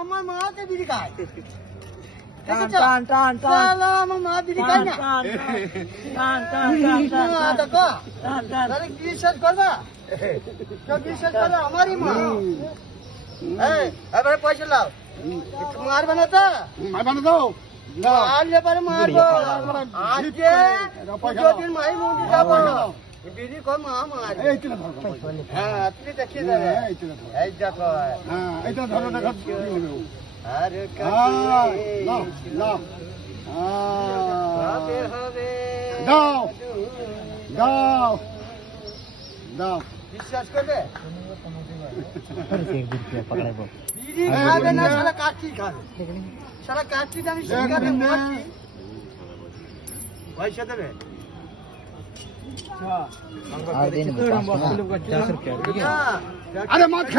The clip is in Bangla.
আমার মাতে বিড়ি খায় টান টান টান আমার মা বিড়ি খায় না বিশ্বাস করবা বিশ্বাস করবা আমারই মা এবারে পয়সা লাও মারবে না তো মারবানা দাও মারলে পরে মারবো আজকে যদিন মাই মন্দির যাবো বিড়ি কর মা মার এই তো ধরো হ্যাঁ তুমি দেখিয়ে দেবে এই তো ধরো এই দেখো হ্যাঁ এই তো ধরো দেখো আরে নাও নাও হবে হবে দাও দাও দাও বিশ্বাস করবে বিড়ি খাবে না সারা কাঠি খাবে সারা কাঠি আমি শিখাতে মারছি পয়সা দেবে আর দিন 10 रुपया না अरे मत